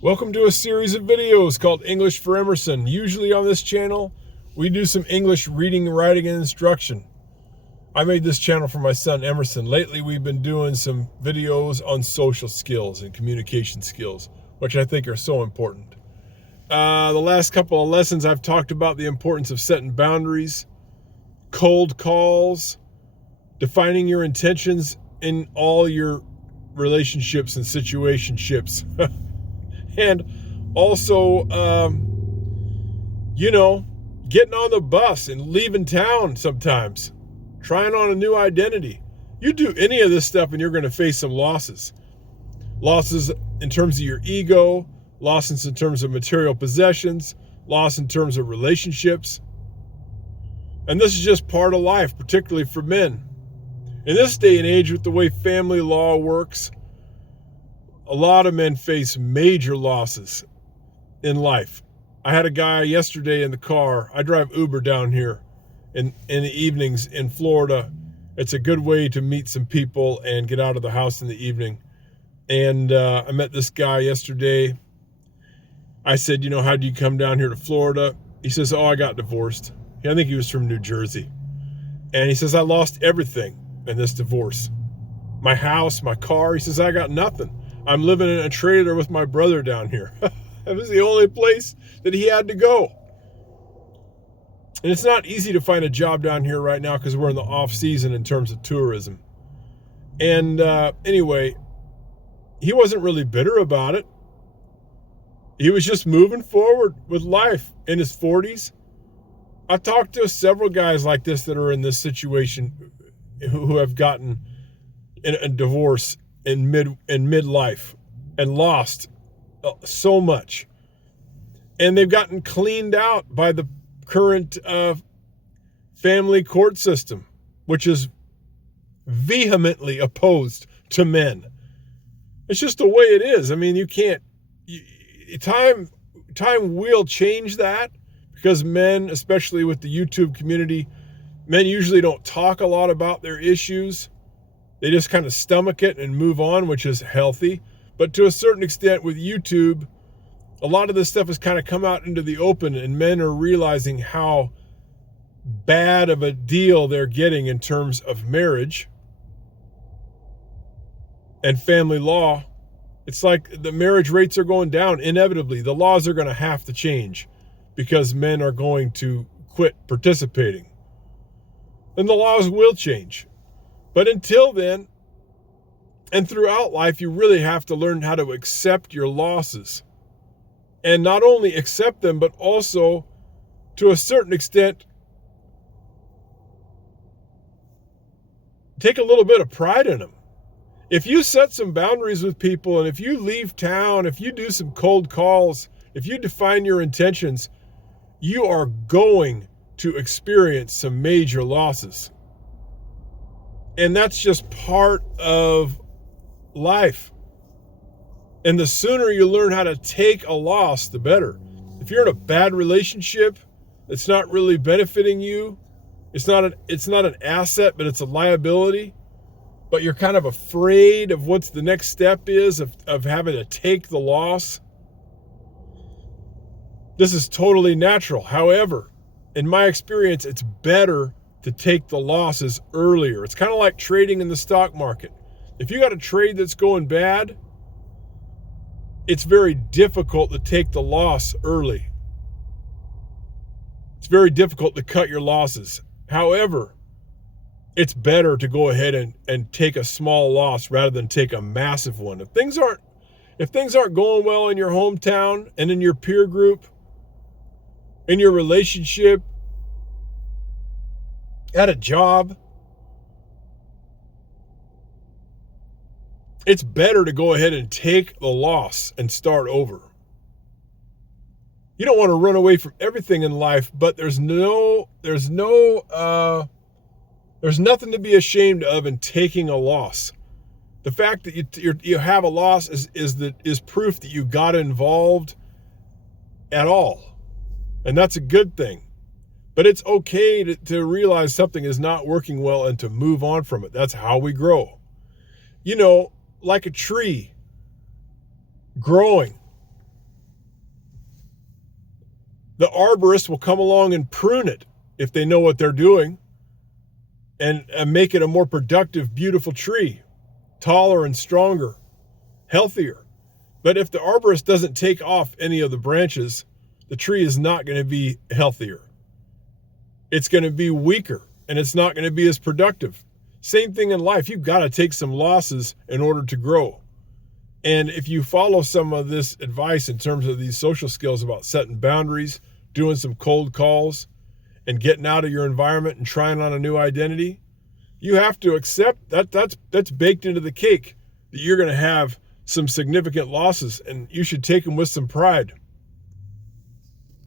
Welcome to a series of videos called English for Emerson. Usually on this channel, we do some English reading, writing, and instruction. I made this channel for my son Emerson. Lately, we've been doing some videos on social skills and communication skills, which I think are so important. The last couple of lessons, I've talked about the importance of setting boundaries, cold calls, defining your intentions in all your relationships and situationships. And also, getting on the bus and leaving town sometimes, trying on a new identity. You do any of this stuff and you're going to face some losses. Losses in terms of your ego, losses in terms of material possessions, loss in terms of relationships. And this is just part of life, particularly for men. In this day and age, with the way family law works, a lot of men face major losses in life. I had a guy yesterday in the car. I drive Uber down here in the evenings in Florida. It's a good way to meet some people and get out of the house in the evening. And I met this guy yesterday. I said, how do you come down here to Florida? He says, I got divorced. I think he was from New Jersey. And he says, I lost everything in this divorce. My house, my car. He says, I got nothing. I'm living in a trailer with my brother down here. That was the only place that he had to go. And it's not easy to find a job down here right now because we're in the off season in terms of tourism. And anyway, he wasn't really bitter about it. He was just moving forward with life in his 40s. I talked to several guys like this that are in this situation who have gotten a divorce in midlife and lost so much, and they've gotten cleaned out by the current family court system, which is vehemently opposed to men. It's just the way it is. I mean, time will change that, because men, especially with the YouTube community, men usually don't talk a lot about their issues. They just kind of stomach it and move on, which is healthy. But to a certain extent with YouTube, a lot of this stuff has kind of come out into the open, and men are realizing how bad of a deal they're getting in terms of marriage and family law. It's like the marriage rates are going down inevitably. The laws are going to have to change because men are going to quit participating. And the laws will change. But until then, and throughout life, you really have to learn how to accept your losses. And not only accept them, but also, to a certain extent, take a little bit of pride in them. If you set some boundaries with people, and if you leave town, if you do some cold calls, if you define your intentions, you are going to experience some major losses. And that's just part of life. And the sooner you learn how to take a loss, the better. If you're in a bad relationship that's not really benefiting you, it's not an asset, but it's a liability, but you're kind of afraid of what the next step is of having to take the loss, this is totally natural. However, in my experience, it's better to take the losses earlier. It's kind of like trading in the stock market. If you got a trade that's going bad, it's very difficult to take the loss early. It's very difficult to cut your losses. However, it's better to go ahead and take a small loss rather than take a massive one. If things aren't going well in your hometown and in your peer group, in your relationship, at a job, it's better to go ahead and take the loss and start over. You don't want to run away from everything in life, but there's nothing to be ashamed of in taking a loss. The fact that you have a loss is proof that you got involved at all, and that's a good thing. But it's okay to realize something is not working well and to move on from it. That's how we grow. Like a tree growing. The arborist will come along and prune it if they know what they're doing and make it a more productive, beautiful tree, taller and stronger, healthier. But if the arborist doesn't take off any of the branches, the tree is not going to be healthier. It's going to be weaker, and it's not going to be as productive. Same thing in life. You've got to take some losses in order to grow. And if you follow some of this advice in terms of these social skills about setting boundaries, doing some cold calls, and getting out of your environment and trying on a new identity, you have to accept that that's baked into the cake, that you're going to have some significant losses, and you should take them with some pride.